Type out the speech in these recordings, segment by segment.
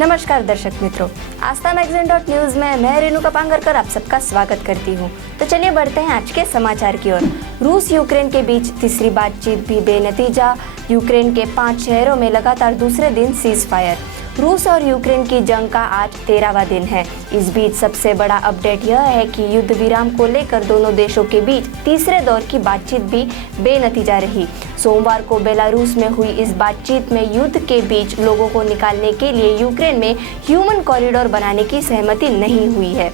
नमस्कार दर्शक मित्रों, आस्था मैगजीन.न्यूज में मैं रेणुका पांगरकर आप सबका स्वागत करती हूं। तो चलिए बढ़ते हैं आज के समाचार की ओर। रूस यूक्रेन के बीच तीसरी बातचीत भी बेनतीजा। यूक्रेन के 5 शहरों में लगातार दूसरे दिन सीज फायर। रूस और यूक्रेन की जंग का आज 13वां दिन है। इस बीच सबसे बड़ा अपडेट यह है कि युद्ध विराम को लेकर दोनों देशों के बीच तीसरे दौर की बातचीत भी बेनतीजा रही। सोमवार को बेलारूस में हुई इस बातचीत में युद्ध के बीच लोगों को निकालने के लिए यूक्रेन में ह्यूमन कॉरिडोर बनाने की सहमति नहीं हुई है।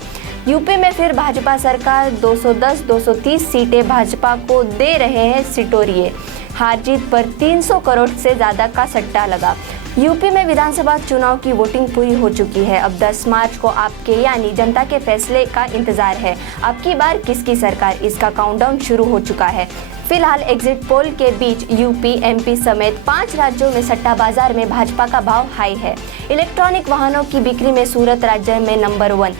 यूपी में फिर भाजपा सरकार 210-230 सीटें भाजपा को दे रहे हैं सिटोरिये। हार जीत पर 300 करोड़ से ज्यादा का सट्टा लगा। यूपी में विधानसभा चुनाव की वोटिंग पूरी हो चुकी है। अब 10 मार्च को आपके यानी जनता के फैसले का इंतजार है। अब की बार किसकी सरकार, इसका काउंटडाउन शुरू हो चुका है। फिलहाल एग्जिट पोल के बीच यूपी, एमपी समेत 5 राज्यों में सट्टा बाजार में भाजपा का भाव हाई है। इलेक्ट्रॉनिक वाहनों की बिक्री में सूरत राज्य में नंबर 1।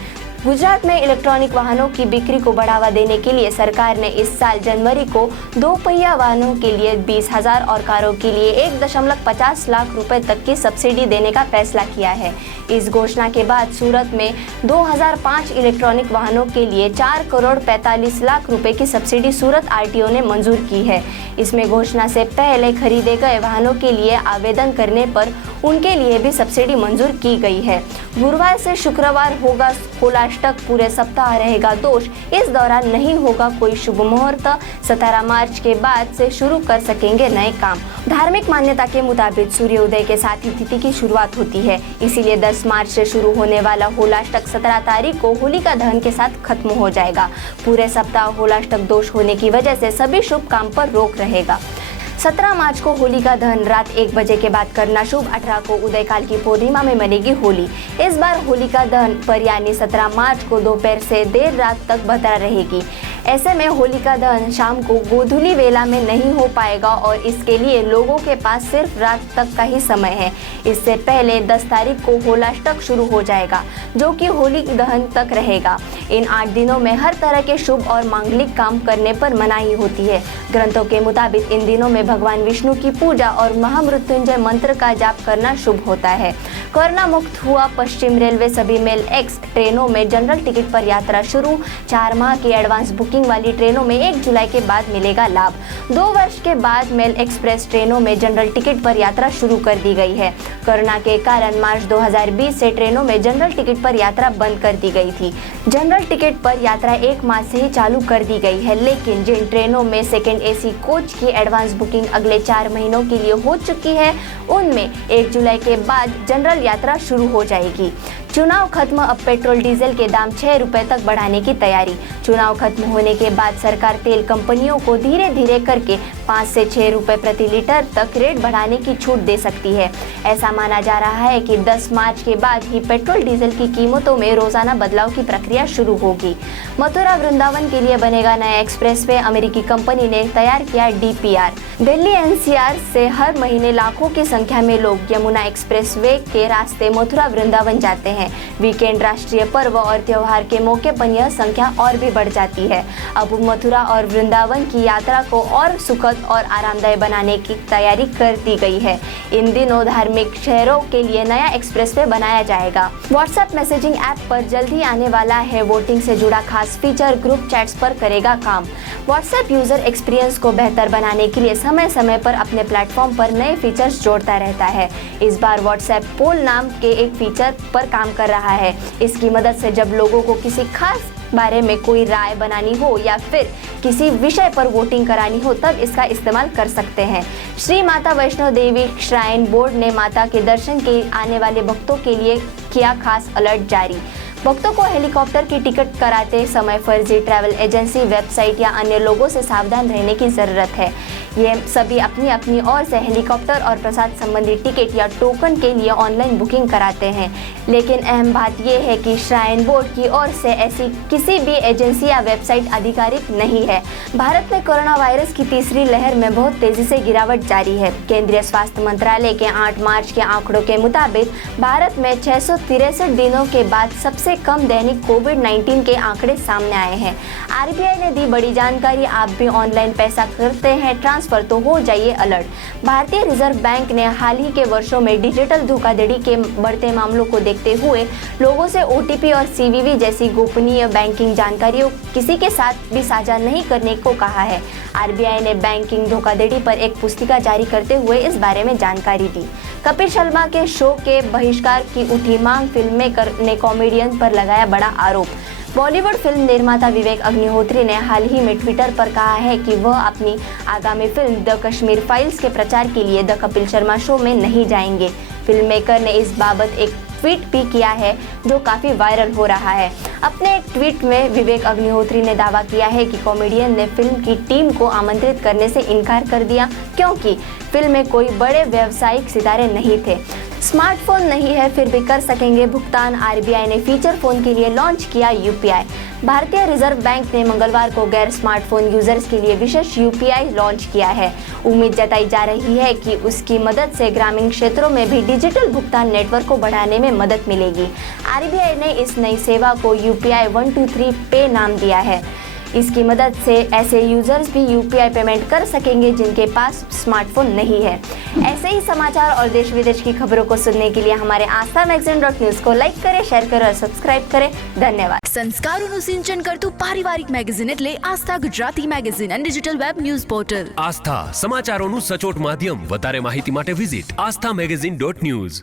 गुजरात में इलेक्ट्रॉनिक वाहनों की बिक्री को बढ़ावा देने के लिए सरकार ने इस साल जनवरी को 2 पहिया वाहनों के लिए 20,000 और कारों के लिए 1.50 लाख रुपए तक की सब्सिडी देने का फैसला किया है। इस घोषणा के बाद सूरत में 2005 इलेक्ट्रॉनिक वाहनों के लिए 4 करोड़ 45 लाख रुपए की सब्सिडी सूरत आरटीओ ने मंजूर की है। इसमें घोषणा से पहले खरीदे गए वाहनों के लिए आवेदन करने पर उनके लिए भी सब्सिडी मंजूर की गई है। गुरुवार से शुक्रवार होगा होलाष्टक, पूरे सप्ताह रहेगा दोष। इस दौरान नहीं होगा कोई शुभ मुहूर्त। 17 मार्च के बाद से शुरू कर सकेंगे नए काम। धार्मिक मान्यता के मुताबिक सूर्योदय के साथ ही तिथि की शुरुआत होती है, इसीलिए 10 मार्च से शुरू होने वाला होलाष्टक 17 तारीख को होलिका दहन के साथ खत्म हो जाएगा। पूरे सप्ताह होलाष्टक दोष होने की वजह से सभी शुभ काम पर रोक रहेगा। 17 मार्च को होलिका दहन रात 1 बजे के बाद करना शुभ। 18 को उदयकाल की पूर्णिमा में मनेगी होली। इस बार होलिका दहन पर यानी 17 मार्च को दोपहर से देर रात तक बरकरार रहेगी। ऐसे में होलिका दहन शाम को गोधूली वेला में नहीं हो पाएगा और इसके लिए लोगों के पास सिर्फ रात तक का ही समय है। इससे पहले 10 तारीख को होलाष्टक शुरू हो जाएगा, जो कि होली दहन तक रहेगा। इन 8 दिनों में हर तरह के शुभ और मांगलिक काम करने पर मनाही होती है। ग्रंथों के मुताबिक इन दिनों में भगवान विष्णु की पूजा और महामृत्युंजय मंत्र का जाप करना शुभ होता है। कोरोना मुक्त हुआ पश्चिम रेलवे सभी मेल एक्स ट्रेनों में जनरल टिकट पर यात्रा शुरू। 4 माह की एडवांस बुकिंग वाली ट्रेनों में 1 जुलाई के बाद मिलेगा लाभ। 2 वर्ष के बाद मेल एक्सप्रेस ट्रेनों में जनरल टिकट पर यात्रा शुरू कर दी गई है। कोरोना के कारण मार्च 2020 से ट्रेनों में जनरल टिकट पर यात्रा बंद कर दी गई थी। जनरल टिकट पर यात्रा 1 मार्च से ही चालू कर दी गई है, लेकिन जिन ट्रेनों में सेकेंड एसी कोच की एडवांस बुकिंग अगले 4 महीनों के लिए हो चुकी है, उनमें 1 जुलाई के बाद जनरल यात्रा शुरू हो जाएगी। चुनाव खत्म, अब पेट्रोल डीजल के दाम 6 रुपए तक बढ़ाने की तैयारी। चुनाव खत्म होने के बाद सरकार तेल कंपनियों को धीरे धीरे करके 5 से 6 रुपए प्रति लीटर तक रेट बढ़ाने की छूट दे सकती है। ऐसा माना जा रहा है कि 10 मार्च के बाद ही पेट्रोल डीजल की कीमतों में रोजाना बदलाव की प्रक्रिया शुरू होगी। मथुरा वृंदावन के लिए बनेगा नया एक्सप्रेसवे। अमेरिकी कंपनी ने तैयार किया डीपीआर। दिल्ली एनसीआर से हर महीने लाखों की संख्या में लोग यमुना एक्सप्रेसवे के रास्ते मथुरा वृंदावन जाते हैं। वीकेंड, राष्ट्रीय पर्व और त्योहार के मौके पर यह संख्या और भी बढ़ जाती है। अब मथुरा और वृंदावन की यात्रा को और सुखद और आरामदायक बनाने की तैयारी कर दी गई है। इन दिनों धार्मिक शहरों के लिए नया एक्सप्रेसवे बनाया जाएगा। व्हाट्सएप मैसेजिंग ऐप पर जल्द ही आने वाला है वोटिंग से जुड़ा खास फीचर। ग्रुप चैट्स पर करेगा काम। व्हाट्सएप यूजर एक्सपीरियंस को बेहतर बनाने के लिए समय समय पर अपने प्लेटफॉर्म पर नए फीचर्स जोड़ता रहता है। इस बार व्हाट्सएप पोल नाम के एक फीचर पर काम कर रहा है। इसकी मदद से जब लोगों को किसी खास बारे में कोई राय बनानी हो या फिर किसी विषय पर वोटिंग करानी हो, तब इसका इस्तेमाल कर सकते हैं। श्री माता वैष्णो देवी श्राइन बोर्ड ने माता के दर्शन के आने वाले भक्तों के लिए किया खास अलर्ट जारी। भक्तों को हेलीकॉप्टर की टिकट कराते समय फर्जी ट्रैवल एजेंसी, वेबसाइट या अन्य लोगों से सावधान रहने की जरूरत है। ये सभी अपनी अपनी ओर से हेलीकॉप्टर और प्रसाद संबंधी टिकट या टोकन के लिए ऑनलाइन बुकिंग कराते हैं, लेकिन अहम बात यह है कि श्राइन बोर्ड की ओर से ऐसी किसी भी एजेंसी या वेबसाइट आधिकारिक नहीं है। भारत में कोरोना वायरस की तीसरी लहर में बहुत तेजी से गिरावट जारी है। केंद्रीय स्वास्थ्य मंत्रालय के 8 मार्च के आंकड़ों के मुताबिक भारत में 663 दिनों के बाद सबसे कम दैनिक कोविड-19 के आंकड़े सामने आए हैं। आरबीआई ने दी बड़ी जानकारी। आप भी ऑनलाइन पैसा करते हैं ट्रांसफर ट्रांसफर तो हो जाइए अलर्ट। भारतीय रिजर्व बैंक ने हाल ही के वर्षों में डिजिटल धोखाधड़ी के बढ़ते मामलों को देखते हुए लोगों से OTP और CVV जैसी गोपनीय बैंकिंग जानकारियों किसी के साथ भी साझा नहीं करने को कहा है। RBI ने बैंकिंग धोखाधड़ी पर एक पुस्तिका जारी करते हुए इस बारे में जानकारी दी। कपिल शर्मा के शो के बहिष्कार की उठी मांग, फिल्म मेकर ने कॉमेडियन पर लगाया बड़ा आरोप। बॉलीवुड फिल्म निर्माता विवेक अग्निहोत्री ने हाल ही में ट्विटर पर कहा है कि वह अपनी आगामी फिल्म द कश्मीर फाइल्स के प्रचार के लिए द कपिल शर्मा शो में नहीं जाएंगे। फिल्म मेकर ने इस बाबत एक ट्वीट भी किया है जो काफी वायरल हो रहा है। अपने एक ट्वीट में विवेक अग्निहोत्री ने दावा किया है कि कॉमेडियन ने फिल्म की टीम को आमंत्रित करने से इनकार कर दिया क्योंकि फिल्म में कोई बड़े व्यावसायिक सितारे नहीं थे। स्मार्टफोन नहीं है फिर भी कर सकेंगे भुगतान, RBI ने फीचर फोन के लिए लॉन्च किया UPI। भारतीय रिजर्व बैंक ने मंगलवार को गैर स्मार्टफोन यूजर्स के लिए विशेष UPI लॉन्च किया है। उम्मीद जताई जा रही है कि उसकी मदद से ग्रामीण क्षेत्रों में भी डिजिटल भुगतान नेटवर्क को बढ़ाने में मदद मिलेगी। RBI ने इस नई सेवा को UPI 123 पे नाम दिया है। इसकी मदद से ऐसे यूजर्स भी UPI पेमेंट कर सकेंगे जिनके पास स्मार्टफोन नहीं है। ऐसे ही समाचार और देश विदेश की खबरों को सुनने के लिए हमारे आस्था magazine.news को लाइक करें, शेयर करें और सब्सक्राइब करें। धन्यवाद। સંસ્કારોનું સિંચન કરતું પારિવારિક મેગેઝિન એટલે Aastha Gujarati magazine and digital web news portal. Aastha સમાચારોનું સચોટ માધ્યમ। વધારે માહિતી માટે વિઝિટ asthamagazine.news।